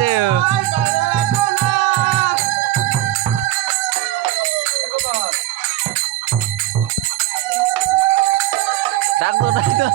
যাচ্ছে। ডাকো ডাকো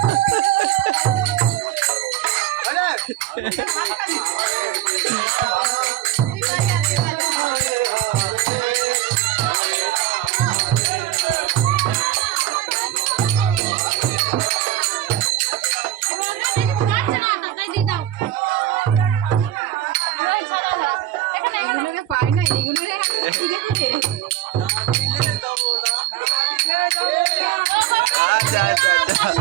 আচ্ছা আচ্ছা আচ্ছা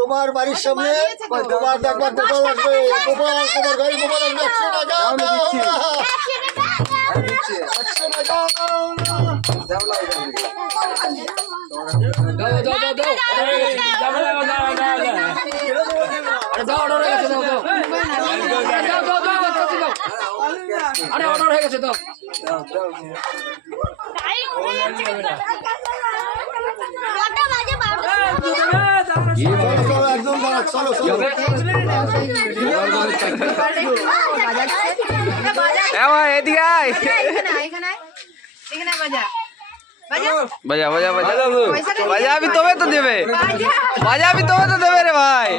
তোমার বাড়ির সামনে তোমার দেখবার গোপাল আসবে, গোপাল তোমার গাড়ি গোপাল আসবে 100 টাকা অর্ডার হয়ে গেছে তো এদিকে আয় বাজা বাজা বাজা বাজাবি তবে তো দেবে বাজাবি তবে তো দেবে রে ভাই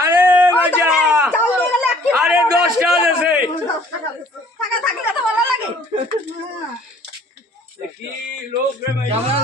আরে বাজা আরে 10 টাকা আছে কি লোক রে ভাই।